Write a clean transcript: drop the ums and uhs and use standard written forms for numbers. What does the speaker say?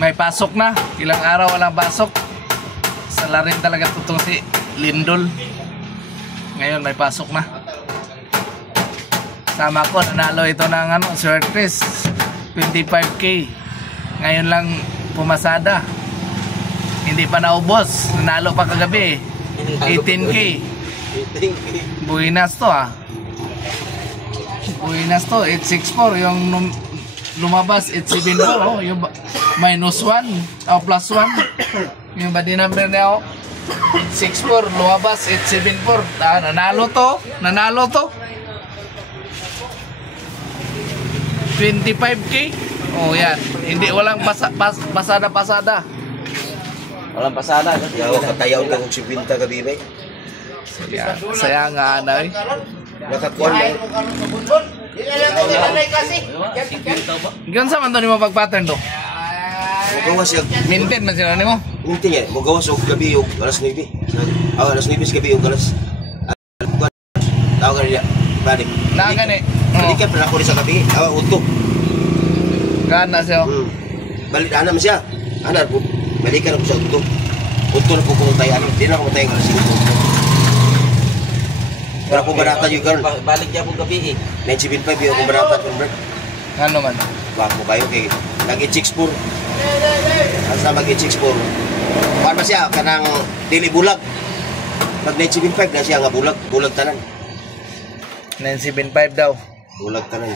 May pasok na. Ilang araw walang pasok. Sala rin talaga tutong si Lindol. Ngayon may pasok na. Sama ko, nanalo ito ng surprise 25k. Ngayon lang pumasada. Hindi pa naubos. Nanalo pa kagabi 18k. Buinas to Buinas to 864. Yung lumabas 874. Oh, yung minus 1 o plus 1. Yung body number niya 64. Lumabas 874. Nanalo to 25k. Oh yan. Hindi, walang pasada. Walang pasada. Yaw katayaw ka kung si Binta gabi ba? Saya nga anay. Nakakuan ba? Gan sa man to nimo pag-pattern do? Mugawas siya. Maintain man sila nimo. Mintin niya. Mugawas og gabi og alas 9. Alas 9 gabi og alas. Tawag niya. Balik. Na gani. Balikan pala ako sa gabi. Uto. Kana siya. Balik ana man siya. Ana po. Balikan ako sa uto. Uto na po kung tayo. Di na ako tayo alas 5. Para po barata yung girl. Balik niya po gabi 975 yung barata kung break. Ano man? Bako kayo kay nag-i-64. Asa mag-i-64. Kuan ba siya kanang dili bulag. Pag 975 na siya nga bulag tanan. 975 daw. Bulag tanan.